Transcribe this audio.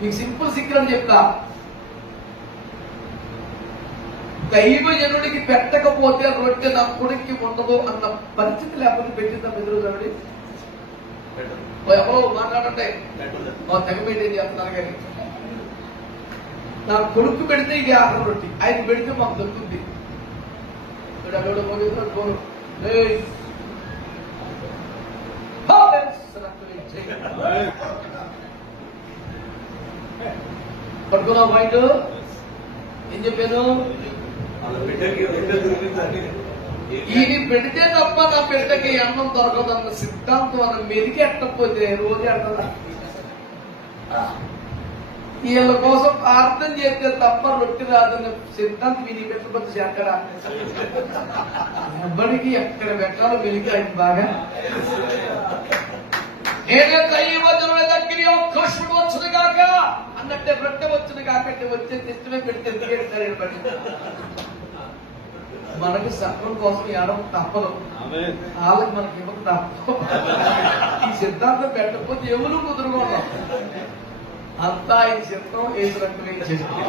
మీకు simple secret చెప్తా. దైవజనుడికి పెట్టకపోతే రొట్టె నా కొడుక్కి ఉండదు అన్న పరిస్థితి లేకపోతే పెట్టిందా ఎదురుగనుడి? ఎవరో మాట్లాడంటే తెగ మెయింటైన్ చేస్తున్నారు. కానీ నా కొడుకు పెడితే ఇది ఆఖరి రొట్టి, ఆయన పెడితే మాకు దొరుకుతుంది. పట్టుకున్నా పాయింట్ ఏం చెప్పాను? ఇది పెడితే తప్ప నా బిడ్డకి అన్నం దొరకదన్న సిద్ధాంతం అన్న మెదికి ఎట్టకపోతే రోజు ఎట్టదా? వీళ్ళ కోసం ప్రార్థన చేస్తే తప్ప రొట్టి రాదన్న సిద్ధాంతం విని పెట్టకపోతే ఎక్కడ ఎవ్వడికి ఎక్కడ పెట్టాలో వెలిగి ఆయన బాగా ఏదైతే ఈ వచనం దగ్గర కృష్ణుడు వచ్చింది కాక అన్నట్టే రొట్టె వచ్చింది కాకంటే వచ్చే తెచ్చమే పెడితే మనకి సత్వం కోసం ఏడవ తప్పదు, వాళ్ళకి మనకి ఇవ్వక తప్పదు. ఈ సిద్ధాంతం పెట్టకపోతే ఎవరు కుదురుకున్నాం అంతా ఆయన చిత్తం ఏసు రకమే చేస్తుంది.